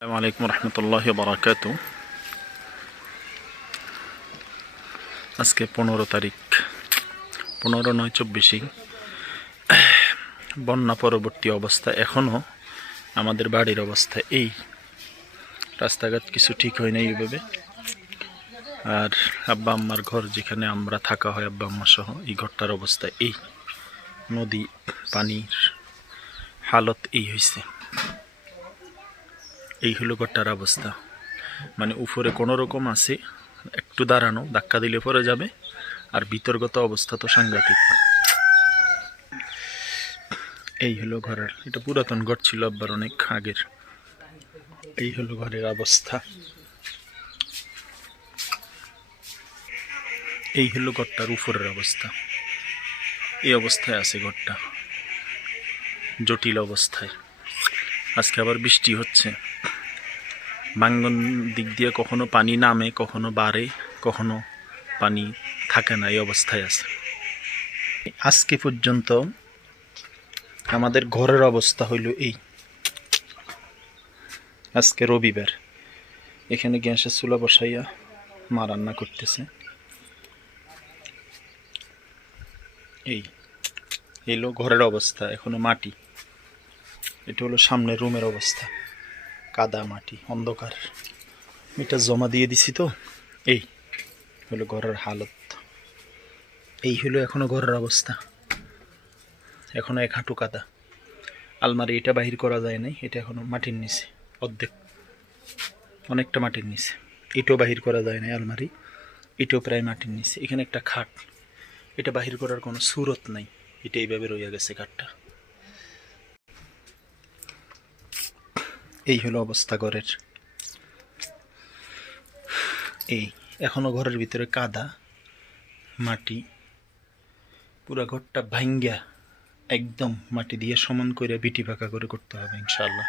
আসসালামু আলাইকুম রহমতুল্লাহ বারাকাত আজকে পনেরো তারিখ, পনেরো নয় চব্বিশে বন্যা পরবর্তী অবস্থা এখনও আমাদের বাড়ির অবস্থা এই। রাস্তাঘাট কিছু ঠিক হয় নাই এইভাবে আর আব্বা আম্মার ঘর যেখানে আমরা থাকা হয়, আব্বা আম্মা সহ, এই ঘরটার অবস্থা এই। নদী, পানির হালত এই হয়েছে এই হলো ঘরটার অবস্থা। মানে উপরে কোনো রকম আছে, একটু দাঁড়ানো, ধাক্কা দিলে পরে যাবে, আর ভিতরগত অবস্থা তো সাংঘাতিক। এই হলো ঘরের, এটা পুরাতন ঘর ছিল আবার অনেক আগের। এই হলো ঘরের অবস্থা। এই হলো ঘরটার উপরের অবস্থা। এই অবস্থায় আছে ঘরটা। জটিল অবস্থায়। আজকে আবার বৃষ্টি হচ্ছে। বাঙ্গন দিক দিয়ে কখনো পানি নামে, কখনো বাড়ে, কখনো পানি থাকে না, এই অবস্থায় আছে। আজকে পর্যন্ত আমাদের ঘরের অবস্থা হইল এই। আজকে রবিবার। এখানে গ্যাসের চুলা বসাইয়া মা রান্না করতেছে। এই এলো ঘরের অবস্থা, এখনও মাটি। এটা হলো সামনে রুমের অবস্থা। কাদা মাটি, অন্ধকার। মিটার জমা দিয়ে দিছি তো। এই হলো ঘরের হালত। এই হলো এখনও ঘরের অবস্থা। এখনও এক হাঁটু কাদা। আলমারি এটা বাহির করা যায় নাই, এটা এখনও মাটির নিচে, অর্ধেক। অনেকটা মাটির নিচে। এটাও বাহির করা যায় নাই আলমারি। এটাও প্রায় মাটির নিচে। এখানে একটা খাট। এটা বাহির করার কোনো সুরত নাই। এটা এইভাবে রইয়া গেছে খাটটা। এই হলো অবস্থা ঘরের। এই, এখনও ঘরের ভিতরে কাদা, মাটি, পুরা ঘরটা ভাঙ্গা একদম মাটি দিয়ে সমান করে বিটি ফাঁকা করে করতে হবে ইনশাল্লাহ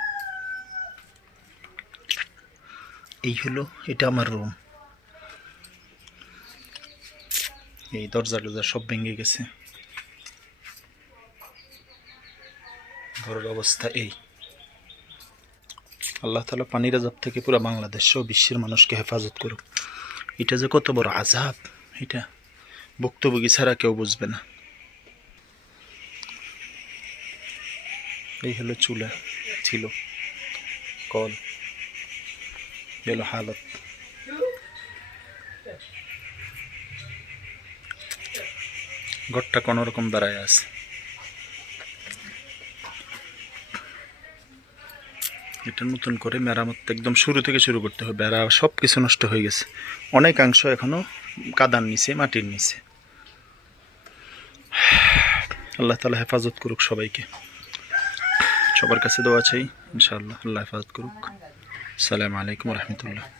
এই হলো, এটা আমার রুম। এই দরজা টরজা সব ভেঙে গেছে। ঘরের অবস্থা এই। আল্লাহ তালা পানির আজাব থেকে পুরো বাংলাদেশ সহ বিশ্বের মানুষকে হেফাজত করুক। এটা যে কত বড় আজাব এটা ভুক্তভোগী ছাড়া কেউ বুঝবে না। এই হলো চুলা, ছিল, কল, এই হলো হালত। ঘরটা কোনো রকম দাঁড়ায় আছে। এটা নতুন করে মেরামত একদম শুরু থেকে শুরু করতে হবে বেড়া সব কিছু নষ্ট হয়ে গেছে। অনেকাংশ এখনও কাদার নিচে, মাটির নিচে। আল্লাহ তালা হেফাজত করুক সবাইকে। সবার কাছে দেওয়া চাই, ইনশাআল্লাহ আল্লাহ হেফাজত করুক। সালাম আলাইকুম রহমতুল্লাহ।